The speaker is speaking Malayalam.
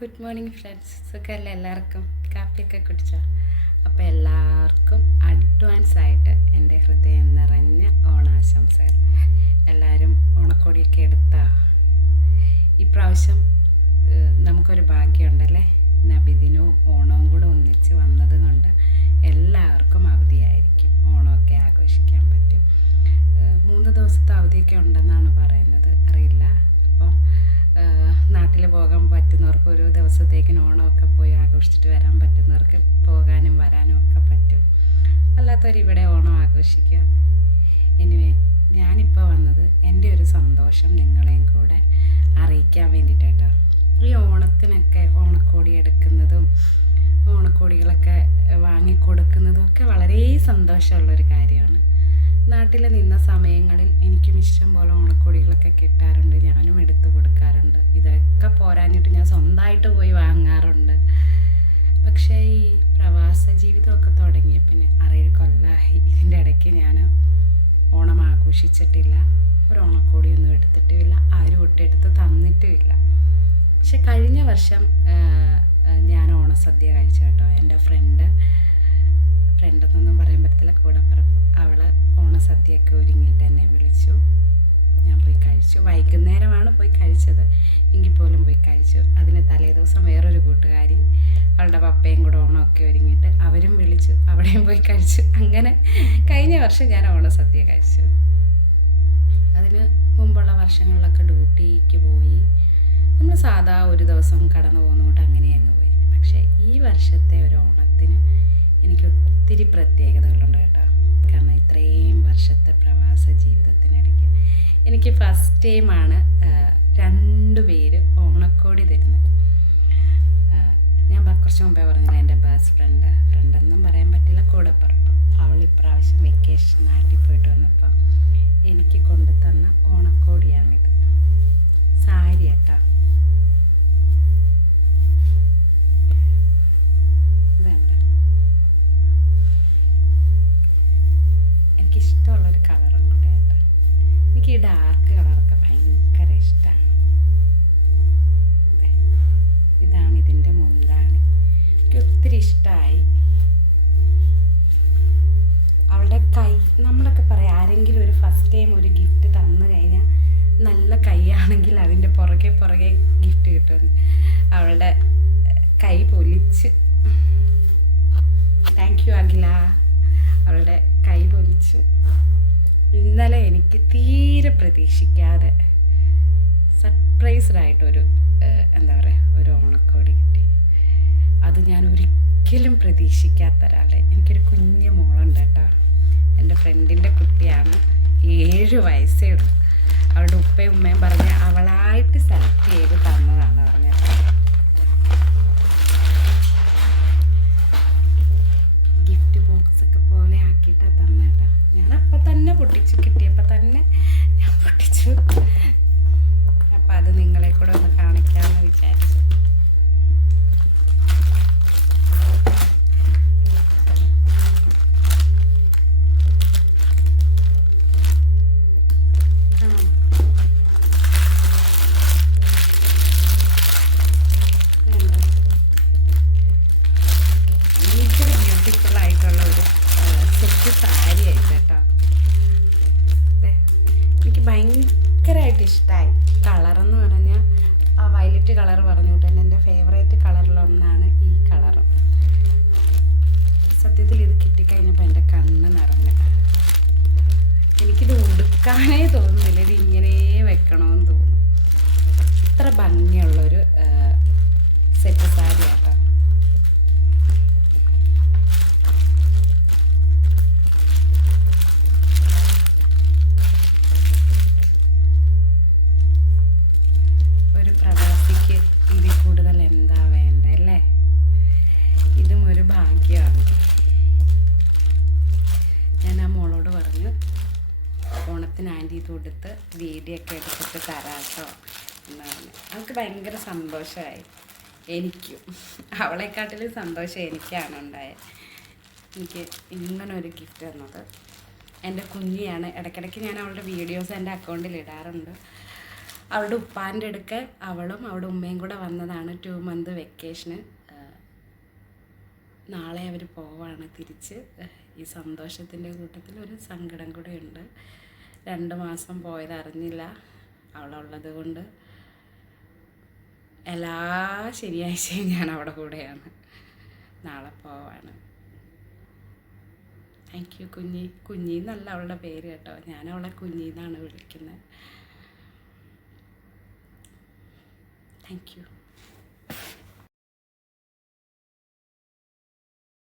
Good morning friends. സുഖമല്ലേ എല്ലാവർക്കും? കാപ്പിയൊക്കെ കുടിച്ചോ? അപ്പോൾ എല്ലാവർക്കും അഡ്വാൻസ് ആയിട്ട് എൻ്റെ ഹൃദയം നിറഞ്ഞ ഓണാശംസകൾ. എല്ലാവരും ഓണക്കോടിയൊക്കെ എടുത്താ? ഇപ്രാവശ്യം നമുക്കൊരു ഭാഗ്യമുണ്ടല്ലേ, നബിദിനവും ഓണവും കൂടെ ഒന്നിച്ച് വന്നത് കൊണ്ട് എല്ലാവർക്കും അവധിയായിരിക്കും. ഓണമൊക്കെ ആഘോഷിക്കാൻ പറ്റും. 3 ദിവസത്തെ അവധിയൊക്കെ ഉണ്ടെന്നാണ് പറയുന്നത്, അറിയില്ല. അപ്പം നാട്ടിൽ പോകാൻ പറ്റുന്നവർക്ക് ഒരു ദിവസത്തേക്കിന് ഓണമൊക്കെ പോയി ആഘോഷിച്ചിട്ട് വരാൻ പറ്റുന്നവർക്ക് പോകാനും വരാനും ഒക്കെ പറ്റും. അല്ലാത്തവർ ഇവിടെ ഓണം ആഘോഷിക്കുക. എനിവേ, ഞാനിപ്പോൾ വന്നത് എൻ്റെ ഒരു സന്തോഷം നിങ്ങളെയും കൂടെ അറിയിക്കാൻ വേണ്ടിയിട്ടാട്ടോ. ഈ ഓണത്തിനൊക്കെ ഓണക്കോടി എടുക്കുന്നതും ഓണക്കോടികളൊക്കെ വാങ്ങിക്കൊടുക്കുന്നതും ഒക്കെ വളരെ സന്തോഷമുള്ളൊരു കാര്യമാണ്. നാട്ടിൽ നിന്ന സമയങ്ങളിൽ എനിക്കും ഇഷ്ടം പോലെ ഓണക്കോടികളൊക്കെ കിട്ടാറുണ്ട്. ഞാനും എടുത്ത് കൊടുക്കാറുണ്ട്. ഇതൊക്കെ പോരാഞ്ഞിട്ട് ഞാൻ സ്വന്തമായിട്ട് പോയി വാങ്ങാറുണ്ട്. പക്ഷേ ഈ പ്രവാസ ജീവിതമൊക്കെ തുടങ്ങിയ പിന്നെ 6-7 കൊല്ലമായി. ഇതിൻ്റെ ഇടയ്ക്ക് ഞാൻ ഓണം ആഘോഷിച്ചിട്ടില്ല. ഒരു ഓണക്കോടിയൊന്നും എടുത്തിട്ടുമില്ല. ആരും ഒട്ടെടുത്ത് തന്നിട്ടുമില്ല. പക്ഷെ കഴിഞ്ഞ വർഷം ഞാൻ ഓണസദ്യ കഴിച്ചു കേട്ടോ. എൻ്റെ ഫ്രണ്ടെന്നൊന്നും പറയാൻ പറ്റത്തില്ല, കൂടപ്പിറപ്പ്. അവൾ ഓണസദ്യയൊക്കെ ഒരുങ്ങിയിട്ട് എന്നെ വിളിച്ചു. ഞാൻ പോയി കഴിച്ചു. വൈകുന്നേരമാണ് പോയി കഴിച്ചത്, എങ്കിൽ പോലും പോയി കഴിച്ചു. അതിന് തലേദിവസം വേറൊരു കൂട്ടുകാരി, അവളുടെ പപ്പയും കൂടെ ഓണമൊക്കെ ഒരുങ്ങിയിട്ട് അവരും വിളിച്ചു, അവിടെയും പോയി കഴിച്ചു. അങ്ങനെ കഴിഞ്ഞ വർഷം ഞാൻ ഓണസദ്യ കഴിച്ചു. അതിന് മുമ്പുള്ള വർഷങ്ങളിലൊക്കെ ഡ്യൂട്ടിക്ക് പോയി നമ്മൾ സാധാ ഒരു ദിവസം കടന്നു പോകുന്നതുകൊണ്ട് അങ്ങനെ അങ്ങ് പോയി. പക്ഷേ ഈ വർഷത്തെ ഒരു ഓണത്തിന് എനിക്ക് ഒത്തിരി പ്രത്യേകതകളുണ്ട് കേട്ടോ. കാരണം ഇത്രയും വർഷത്തെ പ്രവാസ ജീവിതത്തിനിടയ്ക്ക് എനിക്ക് ഫസ്റ്റ് ടൈമാണ് 2 പേര് ഓണക്കോടി തരുന്നത്. ഞാൻ കുറച്ച് മുമ്പേ പറഞ്ഞില്ല, എൻ്റെ ബെസ്റ്റ് ഫ്രണ്ടെന്നും പറയാൻ പറ്റില്ല, കൂടപ്പിറപ്പ്. അവൾ ഇപ്രാവശ്യം വെക്കേഷൻ നാട്ടിൽ പോയിട്ട് വന്നപ്പോൾ എനിക്ക് കൊണ്ടു തന്ന ഓണക്കോടിയാണിത്. സാരി കേട്ടോ. ഇതുണ്ട്. എനിക്കിഷ്ടമുള്ളൊരു കളറും കൂടെ കേട്ടോ. എനിക്ക് ഈ ഡാർക്ക് കളറൊക്കെ ഭയങ്കര ഇഷ്ടമാണ്. ഇതാണ് ഇതിൻ്റെ മുന്താണി. എനിക്ക് ഒത്തിരി ഇഷ്ടമായി. അവളുടെ കൈ, നമ്മളൊക്കെ പറയാം, ആരെങ്കിലും ഒരു ഫസ്റ്റ് ടൈം ഒരു ഗിഫ്റ്റ് തന്നു കഴിഞ്ഞാൽ നല്ല കൈയാണെങ്കിൽ അതിൻ്റെ പുറകെ ഗിഫ്റ്റ് കിട്ടുമെന്ന്. അവളുടെ കൈ പൊലിച്ച്, താങ്ക് യു അഖില. അവളുടെ കൈ പൊലിച്ചു. ഇന്നലെ എനിക്ക് തീരെ പ്രതീക്ഷിക്കാതെ സർപ്രൈസ്ഡായിട്ടൊരു എന്താ പറയുക, ഒരു ഓണക്കോടി കിട്ടി. അത് ഞാൻ ഒരിക്കലും പ്രതീക്ഷിക്കാത്ത ഒരാളെ. എനിക്കൊരു കുഞ്ഞു മോളുണ്ട് കേട്ടോ. എൻ്റെ ഫ്രണ്ടിൻ്റെ കുട്ടിയാണ്. 7 വയസ്സേ ഉള്ളൂ. അവളുടെ ഉപ്പയും ഉമ്മയും പറഞ്ഞ് അവളായിട്ട് സെലക്ട് ചെയ്ത് തന്നതാണ് പറഞ്ഞത്. ഗിഫ്റ്റ് ബോക്സൊക്കെ പോലെ ആക്കിയിട്ടാണ് തന്നേട്ടാ. ഞാനപ്പം തന്നെ പൊട്ടിച്ചു, കിട്ടിയപ്പോൾ തന്നെ ഞാൻ പൊട്ടിച്ചു. അപ്പം അത് നിങ്ങളെ കൂടെ ഒന്ന് കാണിക്കാമെന്ന് വിചാരിച്ചു. ബ്യൂട്ടിഫുള്ളായിട്ടുള്ള ഒരു സെറ്റ് സാരി ആയിട്ട് കേട്ടോ. എനിക്ക് ഭയങ്കരമായിട്ട് ഇഷ്ടമായി. കളറെന്ന് പറഞ്ഞാൽ ആ വയലറ്റ് കളർ പറഞ്ഞു തന്നെ എൻ്റെ ഫേവറേറ്റ് കളറിലൊന്നാണ് ഈ കളറ്. സത്യത്തിൽ ഇത് കിട്ടിക്കഴിഞ്ഞപ്പോൾ എൻ്റെ കണ്ണ് നിറഞ്ഞു. എനിക്കിത് ഉടുക്കാനേ തോന്നുന്നില്ല, ഇത് ഇങ്ങനെ വെക്കണമെന്ന് തോന്നും. അത്ര ഭംഗിയുള്ളൊരു സെറ്റ് സാരി കേട്ടോ. ഒരു പ്രവാസിക്ക് ഇതിൽ കൂടുതൽ എന്താ വേണ്ടല്ലേ? ഇതും ഒരു ഭാഗ്യമാണ്. ഞാൻ ആ മോളോട് പറഞ്ഞു, ഓണത്തിന് ആൻറ്റി ഇത് കൊടുത്ത് വീഡിയോ ഒക്കെ എടുത്തിട്ട് തരാം കേട്ടോ എന്ന് പറഞ്ഞു. അവൾക്ക് ഭയങ്കര സന്തോഷമായി. എനിക്കും അവളെക്കാട്ടിലും സന്തോഷം എനിക്കാണ് ഉണ്ടായത്. എനിക്ക് ഇങ്ങനൊരു ഗിഫ്റ്റ് തന്നത്. എൻ്റെ കുഞ്ഞിയാണ്. ഇടയ്ക്കിടയ്ക്ക് ഞാൻ അവളുടെ വീഡിയോസ് എൻ്റെ അക്കൗണ്ടിൽ ഇടാറുണ്ട്. അവളുടെ ഉപ്പാൻ്റെ അടുക്ക അവളും അവളുടെ ഉമ്മയും കൂടെ വന്നതാണ് 2 മന്ത് വെക്കേഷന്. നാളെ അവർ പോവാണ് തിരിച്ച്. ഈ സന്തോഷത്തിൻ്റെ കൂട്ടത്തിൽ ഒരു സങ്കടം കൂടെ ഉണ്ട്. 2 മാസം പോയത് അറിഞ്ഞില്ല. അവളുള്ളത് കൊണ്ട് എല്ലാ ശനിയാഴ്ചയും ഞാൻ അവിടെ കൂടെയാണ്. നാളെ പോവാണ്. താങ്ക് യു കുഞ്ഞി. കുഞ്ഞി എന്നല്ല അവളുടെ പേര് കേട്ടോ, ഞാൻ അവളെ കുഞ്ഞി എന്നാണ് വിളിക്കുന്നത്. Thank you.